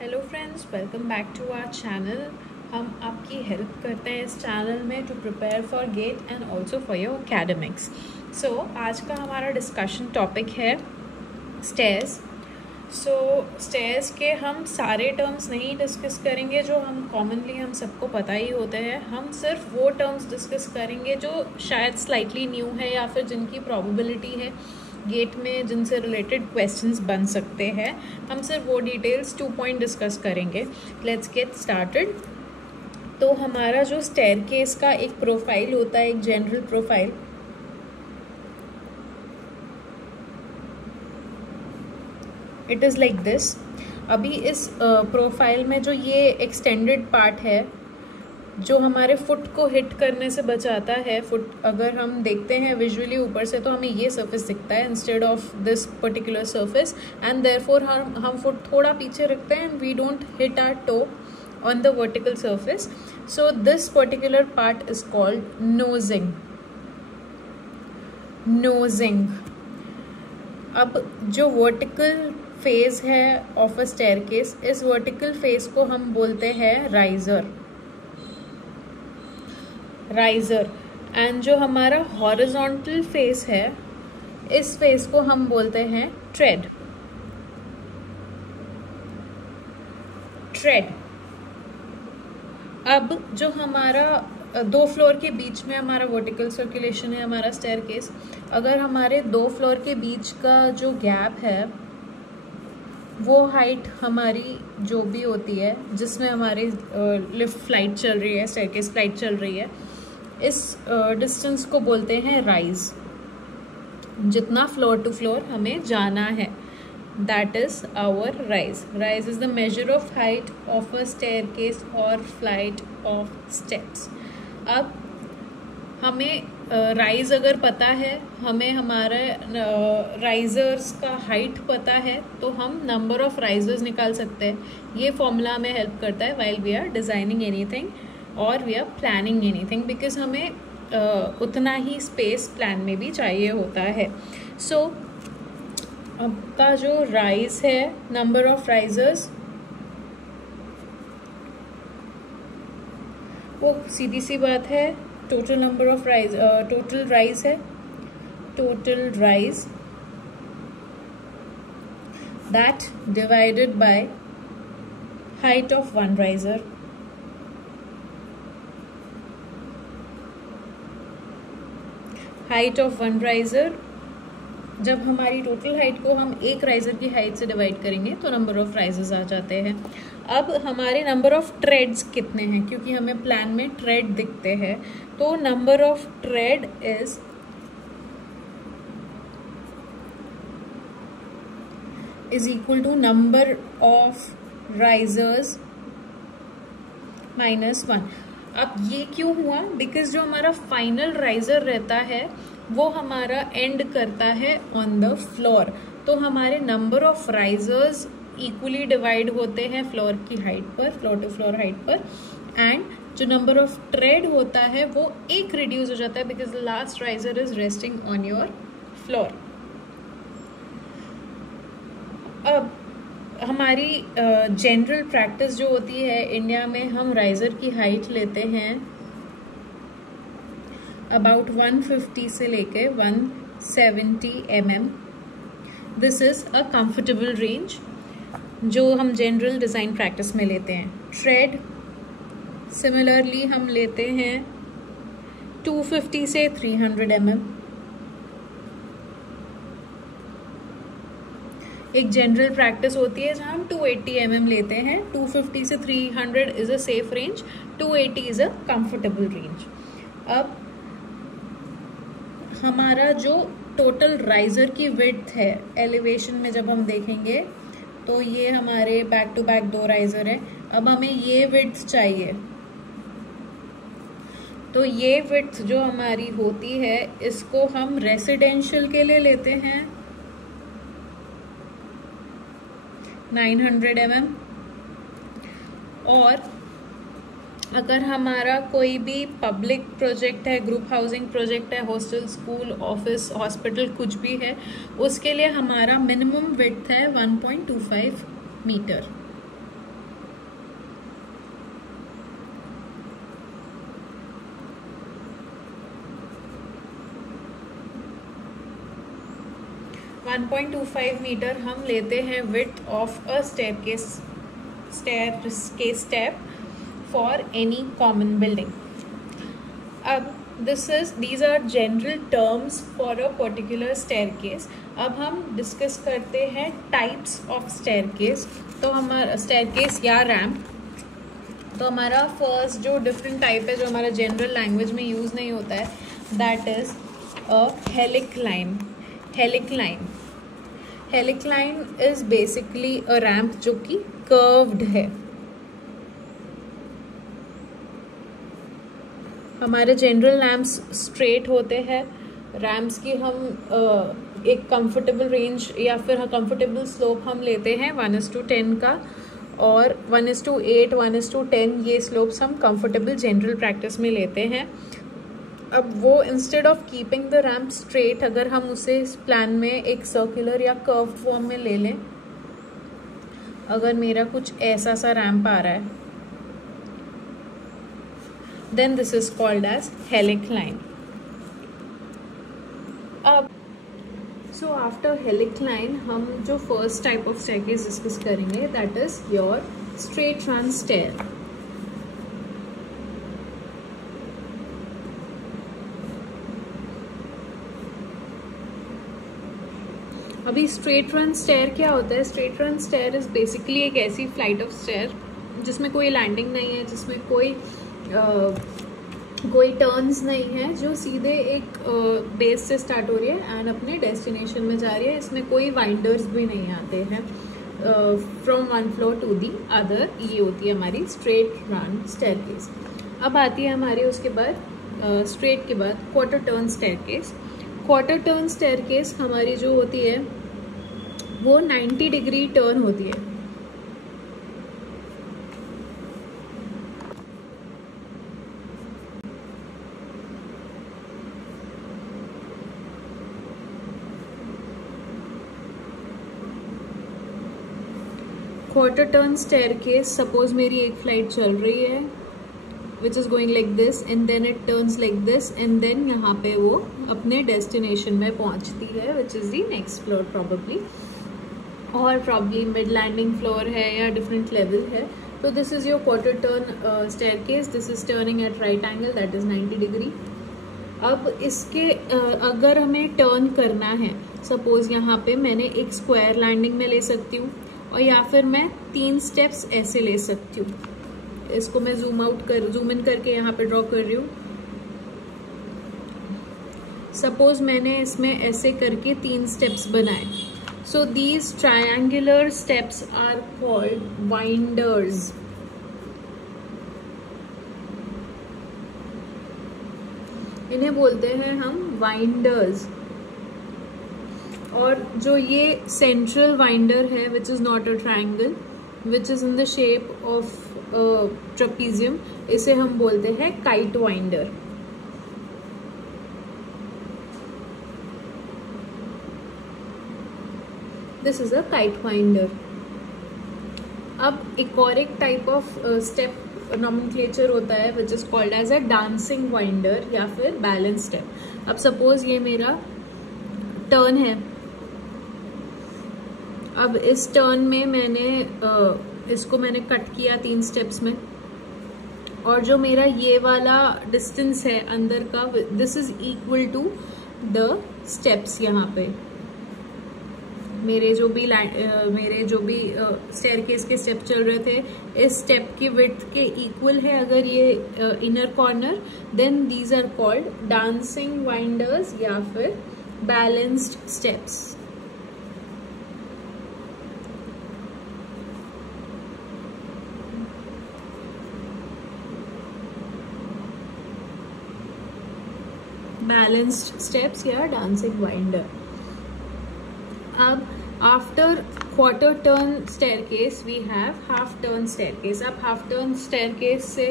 Hello friends, welcome back to our channel. हम आपकी help करते हैं इस चैनल में to prepare for GATE and also for your academics. So आज का हमारा डिस्कशन टॉपिक है स्टेयर्स। स्टेयर्स के हम सारे टर्म्स नहीं डिस्कस करेंगे जो हम सबको पता ही होते हैं। हम सिर्फ वो टर्म्स डिस्कस करेंगे जो शायद स्लाइटली न्यू है या फिर जिनकी प्रोबेबिलिटी है गेट में, जिनसे रिलेटेड क्वेश्चंस बन सकते हैं। हम सिर्फ वो डिटेल्स 2 पॉइंट डिस्कस करेंगे। Let's get started. तो हमारा जो स्टेयरकेस का एक प्रोफाइल होता है, एक general profile, it is like this. अभी इस प्रोफाइल में जो ये एक्सटेंडेड पार्ट है जो हमारे फुट को हिट करने से बचाता है, फुट अगर हम देखते हैं विजुअली ऊपर से तो हमें ये सरफेस दिखता है instead of this particular surface, and therefore हम फुट थोड़ा पीछे रखते हैं and we don't hit our toe on the vertical surface. So this particular part is called nosing. अब जो वर्टिकल फेस है ऑफ अ स्टेयरकेस, इस वर्टिकल फेस को हम बोलते हैं राइजर एंड जो हमारा हॉरिजॉन्टल फेस है, इस फेस को हम बोलते हैं ट्रेड। अब जो हमारा 2 फ्लोर के बीच में हमारा वर्टिकल सर्कुलेशन है, हमारा स्टेयरकेस, अगर हमारे 2 फ्लोर के बीच का जो गैप है वो हाइट हमारी जो भी होती है, जिसमें हमारी लिफ्ट फ्लाइट चल रही है, स्टेयरकेस फ्लाइट चल रही है, इस डिस्टेंस को बोलते हैं राइज। जितना फ्लोर टू फ्लोर हमें जाना है, that is our rise is the measure of height of a staircase और फ्लाइट ऑफ स्टेप्स। अब हमें राइज अगर पता है, हमें हमारे राइजर्स का हाइट पता है, तो हम नंबर ऑफ राइजर्स निकाल सकते हैं। ये फॉर्मूला हमें हेल्प करता है while we are designing anything और we are planning anything, because हमें उतना ही स्पेस प्लान में भी चाहिए होता है। सो आपका जो राइज है, नंबर ऑफ राइजर्स, वो सीधी सी बात है, total number of rise, total rise है, total rise that divided by height of one riser. Height of one riser, जब हमारी टोटल हाइट को हम एक राइजर की हाइट से डिवाइड करेंगे तो नंबर ऑफ राइजर्स आ जाते हैं। अब हमारे नंबर ऑफ ट्रेड्स कितने हैं, क्योंकि हमें प्लान में ट्रेड दिखते हैं, तो number of tread is equal to number of risers -1। अब ये क्यों हुआ? बिकॉज जो हमारा फाइनल राइजर रहता है वो हमारा एंड करता है ऑन द फ्लोर, तो हमारे number of risers equally divide होते हैं फ्लोर की हाइट पर, फ्लोर टू फ्लोर हाइट पर, एंड जो नंबर ऑफ ट्रेड होता है वो एक रिड्यूस हो जाता है because the last riser is resting on your floor. अब हमारी जनरल प्रैक्टिस जो होती है इंडिया में, हम राइजर की हाइट लेते हैं अबाउट 150 से लेके 170 mm। This is a comfortable range जो हम जनरल डिजाइन प्रैक्टिस में लेते हैं। ट्रेड सिमिलरली हम लेते हैं 250 से 300 mm। एक जनरल प्रैक्टिस होती है जहां हम 280 mm लेते हैं। 250 से 300 is a safe range, 280 is a comfortable range. अब हमारा जो टोटल राइजर की विड्थ है, एलिवेशन में जब हम देखेंगे तो ये हमारे बैक टू बैक 2 राइजर है। अब हमें ये विड्थ चाहिए, तो ये विड्थ जो हमारी होती है इसको हम रेसिडेंशियल के लिए लेते हैं 900 mm, और अगर हमारा कोई भी पब्लिक प्रोजेक्ट है, ग्रुप हाउसिंग प्रोजेक्ट है, हॉस्टल, स्कूल, ऑफिस, हॉस्पिटल, कुछ भी है, उसके लिए हमारा मिनिमम विड्थ है 1.25 मीटर। 1.25 मीटर हम लेते हैं width of a staircase step for any common building. अब these are general terms for a particular staircase. अब हम डिस्कस करते हैं टाइप्स ऑफ स्टेयरकेस. तो हमारा स्टेयरकेस या रैम्प, तो हमारा फर्स्ट जो डिफरेंट टाइप है जो हमारा जनरल लैंग्वेज में यूज़ नहीं होता है, that is a helicline. Helicline is basically a ramp जो कि कर्व्ड है. हमारे जनरल रैम्प्स स्ट्रेट होते हैं. रैम्प्स की हम एक कंफर्टेबल रेंज या फिर कंफर्टेबल स्लोप हम लेते हैं 1:10 का, और 1:8, 1:10 ये स्लोप्स हम कंफर्टेबल जनरल प्रैक्टिस में लेते हैं. अब वो instead of keeping the ramp straight, अगर हम उसे इस प्लान में एक सर्कुलर या कर्व फॉर्म में ले लें, अगर मेरा कुछ ऐसा सा रैम्प आ रहा है, then this is called as helicline. अब so after helicline हम जो first type of staircase discuss करेंगे, that is your straight run stair. अभी स्ट्रेट रन स्टेयर क्या होता है? Straight run stair is basically एक ऐसी फ्लाइट ऑफ स्टेयर जिसमें कोई लैंडिंग नहीं है, जिसमें कोई टर्न्स नहीं है, जो सीधे एक बेस से स्टार्ट हो रही है एंड अपने डेस्टिनेशन में जा रही है. इसमें कोई वाइंडर्स भी नहीं आते हैं from one floor to the other. ये होती है हमारी स्ट्रेट रन स्टेयरकेस. अब आती है हमारी उसके बाद स्ट्रेट के बाद quarter turn staircase. Quarter turn staircase हमारी जो होती है वो 90 डिग्री टर्न होती है. क्वार्टर टर्न स्टेयरकेस, सपोज मेरी एक फ्लाइट चल रही है which is going like this and then it turns like this and then यहाँ पे वो अपने डेस्टिनेशन में पहुँचती है which is the next floor probably, और प्रॉबली मिड लैंडिंग फ्लोर है या डिफरेंट लेवल है. तो this is your quarter turn staircase. This is turning at right angle, that is 90 degree. अब इसके अगर हमें टर्न करना है, सपोज यहाँ पे मैंने एक स्क्वायर लैंडिंग में ले सकती हूँ, और या फिर मैं 3 स्टेप्स ऐसे ले सकती हूँ. इसको मैं जूम इन करके यहाँ पे ड्रॉ कर रही हूँ. सपोज मैंने इसमें ऐसे करके 3 स्टेप्स बनाए. So these triangular steps are called winders. इन्हें बोलते हैं हम वाइंडर्स. और जो ये सेंट्रल वाइंडर है which is not a triangle, which is in the shape of trapezium, इसे हम बोलते हैं kite winder. This is a kite winder. अब एक और एक टाइप ऑफ स्टेप नॉमेनक्लेचर होता है which is called as a dancing winder या फिर बैलेंस स्टेप. अब सपोज ये मेरा टर्न है. अब इस टर्न में इसको मैंने कट किया 3 स्टेप्स में, और जो मेरा ये वाला डिस्टेंस है अंदर का, this is equal to the steps. यहाँ पे मेरे जो भी स्टेयरकेस के स्टेप चल रहे थे, इस स्टेप की विड्थ के इक्वल है अगर ये inner corner, then these are called dancing winders या फिर बैलेंस्ड स्टेप्स. बैलेंस्ड स्टेप्स या डांसिंग वाइंडर. अब after quarter turn staircase we have half turn staircase. अब हाफ टर्न स्टेयरकेस से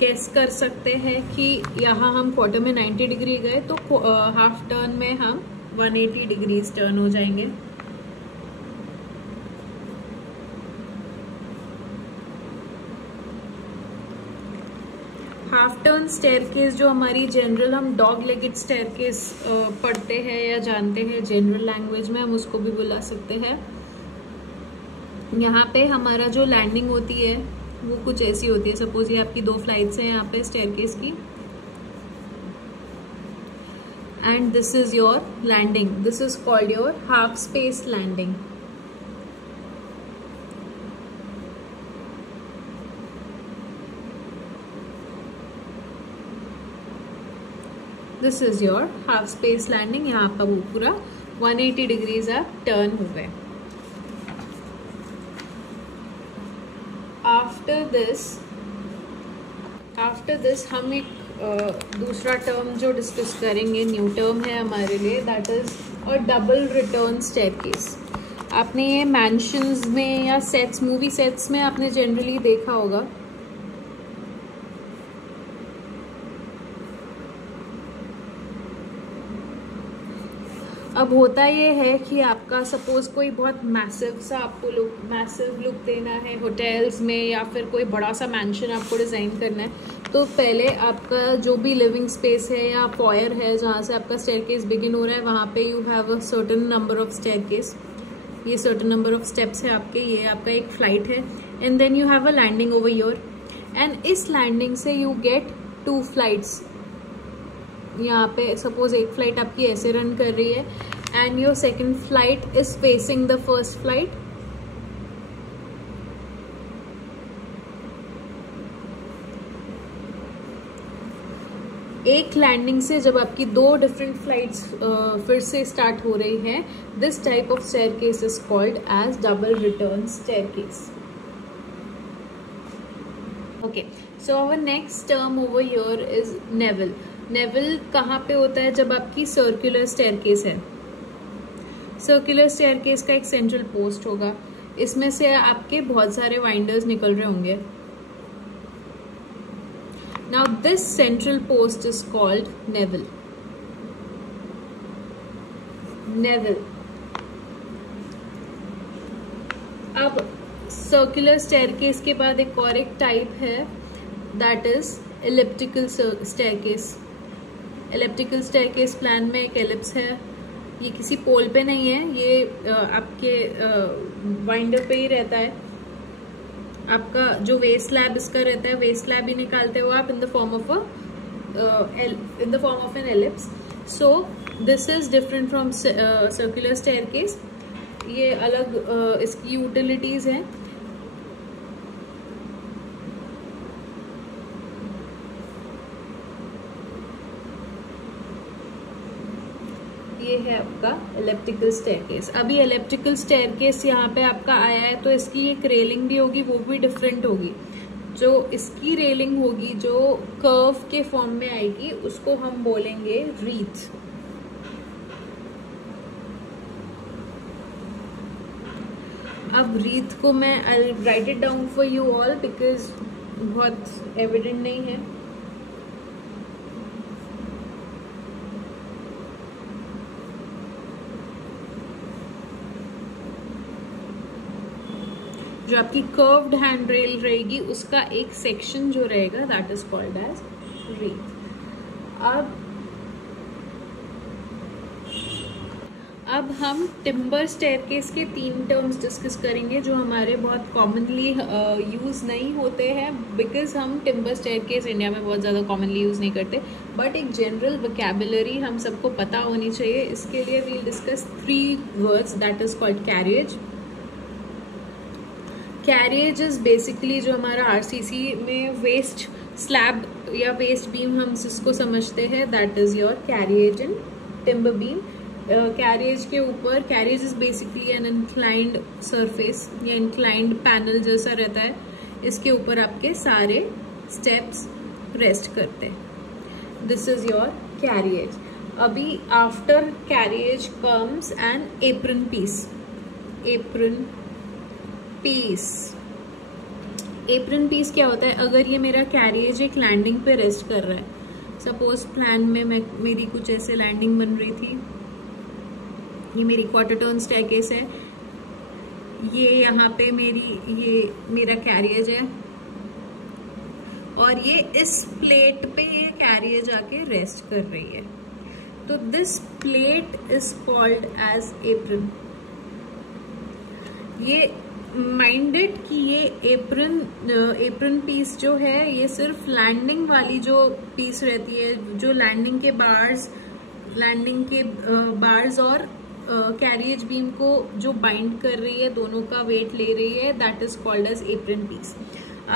गेस कर सकते हैं कि यहाँ हम क्वार्टर में 90 डिग्री गए तो हाफ टर्न में हम 180 डिग्रीज टर्न हो जाएंगे. हाफ टर्न स्टेयरकेस जो हमारी जनरल हम डॉग लेगेड स्टेयरकेस पढ़ते हैं या जानते हैं जनरल लैंग्वेज में, हम उसको भी बुला सकते हैं। यहाँ पे हमारा जो लैंडिंग होती है वो कुछ ऐसी होती है। सपोज ये आपकी 2 फ्लाइट्स हैं यहाँ पे स्टेयरकेस की, and this is your landing. This is called your half space landing. This is your half space landing. यहाँ आपका वो पूरा 180 डिग्रीज आप टर्न हुए। आफ्टर दिस हम एक दूसरा टर्म जो डिस्कस करेंगे, न्यू टर्म है हमारे लिए, that is a double return staircase. आपने ये मैंशंस में या सेट्स, मूवी सेट्स में आपने जनरली देखा होगा। अब होता ये है कि आपका सपोज कोई बहुत मैसिव सा आपको मैसिव लुक देना है होटल्स में, या फिर कोई बड़ा सा मैंशन आपको डिज़ाइन करना है, तो पहले आपका जो भी लिविंग स्पेस है या फॉयर है जहाँ से आपका स्टेयरकेस बिगिन हो रहा है, वहाँ पे you have a certain number of staircase. ये सर्टेन नंबर ऑफ स्टेप्स है आपके, ये आपका एक फ्लाइट है, and then you have a landing over your, and इस लैंडिंग से यू गेट 2 फ्लाइट्स। यहाँ पे सपोज एक फ्लाइट आपकी ऐसे रन कर रही है, and your second flight is facing the first flight. एक लैंडिंग से जब आपकी 2 डिफरेंट फ्लाइट्स फिर से स्टार्ट हो रही हैं, this type of staircase is called as double return staircase. Okay, so our next term over here is newel. Newel कहाँ पे होता है? जब आपकी सर्कुलर स्टेयरकेस है। सर्कुलर स्टेयरकेस का एक सेंट्रल पोस्ट होगा, इसमें से आपके बहुत सारे वाइंडर्स निकल रहे होंगे। Now this central post is called Neville. Neville. अब सर्कुलर स्टेयरकेस के बाद एक और एक टाइप है, that is elliptical staircase. Elliptical staircase plan में एक एलिप्स है, ये किसी पोल पे नहीं है, ये आपके वाइंडर पे ही रहता है। आपका जो वेस्ट स्लैब इसका रहता है, वेस्ट स्लैब ही निकालते हो आप in the form of an ellipse. So this is different from circular staircase. ये अलग इसकी यूटिलिटीज हैं। ये है आपका एलिप्टिकल स्टेयरकेस। अभी एलिप्टिकल स्टेयरकेस यहाँ पे आपका आया है, तो इसकी एक रेलिंग भी होगी, वो भी डिफरेंट होगी। जो इसकी रेलिंग होगी, जो कर्व के फॉर्म में आएगी, उसको हम बोलेंगे रीथ। अब रीथ को मैं I write it down for you all because बहुत एविडेंट नहीं है। जो आपकी कर्व्ड हैंड रेल रहेगी, उसका एक सेक्शन जो रहेगा, that is called as wreath. अब हम टिम्बर स्टेयरकेस के 3 टर्म्स डिस्कस करेंगे जो हमारे बहुत कॉमनली यूज नहीं होते हैं, बिकॉज हम टिम्बर स्टेयरकेस इंडिया में बहुत ज़्यादा कॉमनली यूज नहीं करते, बट एक जनरल वोकैबुलरी हम सबको पता होनी चाहिए। इसके लिए we'll discuss 3 words, that is called carriage. Carriage is basically जो हमारा आरसीसी में वेस्ट स्लैब या वेस्ट बीम हम जिसको समझते हैं, that is your carriage in timber beam. Carriage के ऊपर, carriage is basically an inclined surface या इंक्लाइंड पैनल जैसा रहता है, इसके ऊपर आपके सारे स्टेप्स रेस्ट करते हैं। This is your carriage. अभी after carriage comes an apron piece. Apron apron piece क्या होता है? अगर ये मेरा कैरियज एक लैंडिंग पे रेस्ट कर रहा है, सपोज प्लान में मेरी कुछ ऐसे लैंडिंग बन रही थी, ये मेरी क्वार्टर टर्न स्टेयरकेस है, ये यहाँ पे ये मेरा कैरियज है, और ये इस प्लेट पे ये कैरियज आके रेस्ट कर रही है। तो this plate is called as apron. ये माइंडेड कि ये एप्रन पीस जो है ये सिर्फ लैंडिंग वाली जो पीस रहती है, जो लैंडिंग के बार्स और कैरियज बीम को जो बाइंड कर रही है, दोनों का वेट ले रही है, that is called as apron piece.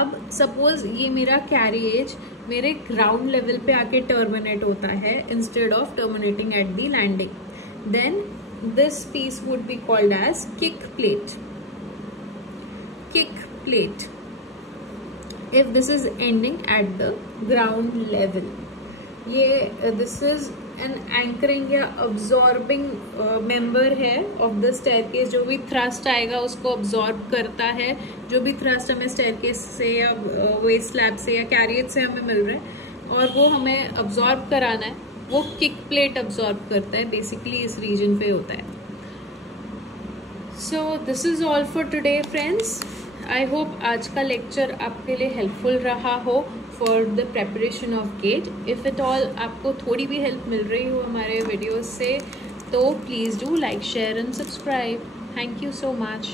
अब सपोज ये मेरा कैरियज मेरे ग्राउंड लेवल पे आके टर्मिनेट होता है instead of terminating at the landing, then this piece would be called as kick plate. Kick plate if this is ending at the ground level। ये this is an anchoring या absorbing member है of the staircase। जो भी thrust आएगा उसको absorb करता है, जो भी thrust हमें staircase से या waste slab से या carriage से हमें मिल रहा है और वो हमें absorb कराना है, वो kick plate absorb करता है, basically इस region पे होता है। So this is all for today friends। I hope आज का लेक्चर आपके लिए हेल्पफुल रहा हो for the preparation of GATE. If at all आपको थोड़ी भी हेल्प मिल रही हो हमारे वीडियोस से तो please do like, share and subscribe. Thank you so much.